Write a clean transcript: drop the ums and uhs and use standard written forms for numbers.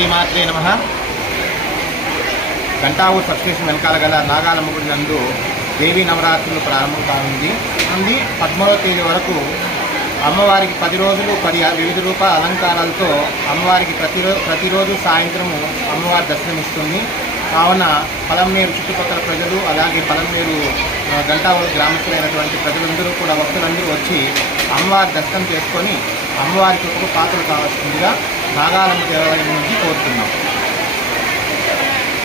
శ్రీమాత్రే నమః. గంటావూరు సబ్స్టేషన్ వెనకాల గల నాగాలమ్మ గుడి నందు దేవీ నవరాత్రులు ప్రారంభం కానుంది. 13వ తేదీ వరకు అమ్మవారికి 10 రోజులు 10 వివిధ రూపాల అలంకారాలతో అమ్మవారికి ప్రతిరోజు సాయంత్రము అమ్మవారి దర్శనమిస్తుంది. కావున పలంనేరు చుట్టుపక్కల ప్రజలు, అలాగే పలంనేరు గంటావూరు గ్రామస్తులైనటువంటి ప్రజలందరూ కూడా, భక్తులందరూ వచ్చి అమ్మవారి దర్శనం చేసుకొని అమ్మవారికి ఒక పాత్రలు కావాల్సిందిగా నాగాలమ్మ దేవాలయం నుంచి కోరుతున్నాం.